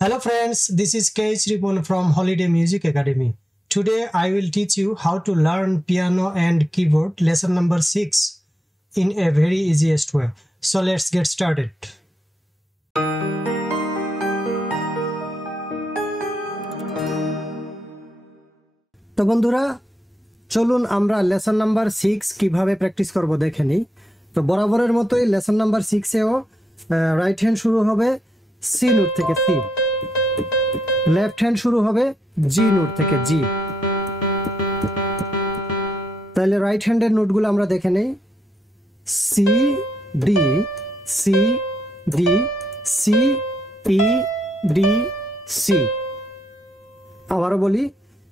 Hello friends, this is K.H. Ripon from Holiday Music Academy. Today I will teach you how to learn piano and keyboard lesson number 6 in a very easiest way. So let's get started. তো বন্ধুরা চলুন আমরা lesson number 6 কিভাবে practice করব দেখে নিই। তো বরাবরের মতোই লেসন নাম্বার 6 এও রাইট হ্যান্ড শুরু হবে সি নোট থেকে সি, লেফট হ্যান্ড শুরু হবে জি নোট থেকে জি। তাহলে রাইট হ্যান্ডের নোটগুলো আমরা দেখে নেই। C D C D C E D C. আবারও বলি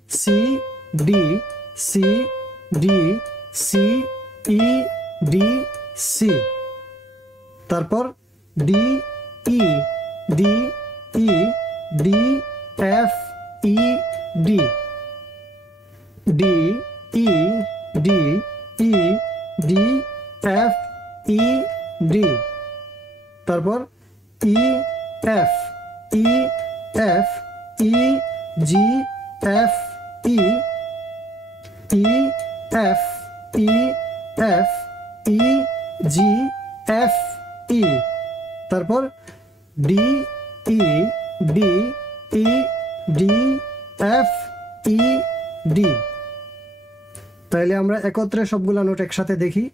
C D C D C E D C. তারপর D E D E D F E D, D E D E D F E D. তারপর E F E F E G F E E F E F E G F E. তারপর D E D E D F E D. তাহলে আমরা একত্রে সবগুলা note একসাথে দেখি।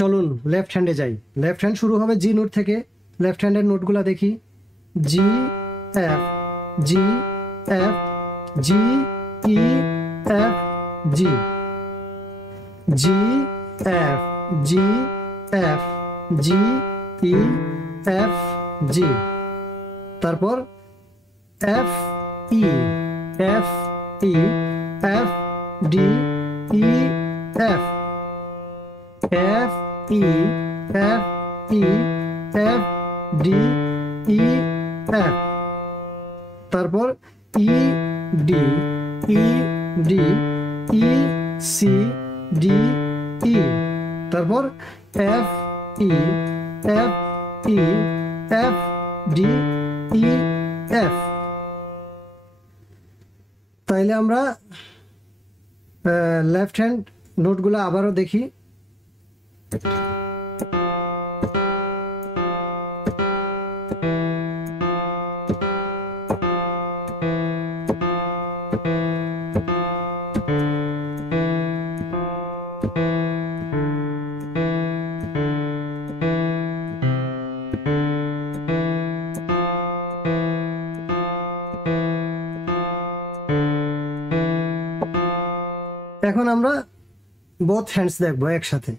চলুন left হ্যান্ডে যাই। লেফট হ্যান্ড শুরু হবে জি নোট থেকে। লেফট হ্যান্ডের নোটগুলো দেখি। G F G F G E F G, G F G F G E F G. তারপর F E F E F D E F, F E F E F D E F. তারপর E D E D E C D E. তারপর F E F E F D E F. তাইলে আমরা left hand নোটগুলো আবারও দেখি। এখন আমরা both hands দেখবো একসাথে।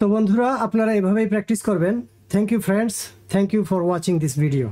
তো বন্ধুরা আপনারা এভাবেই প্র্যাকটিস করবেন। Thank you friends, thank you for watching this video.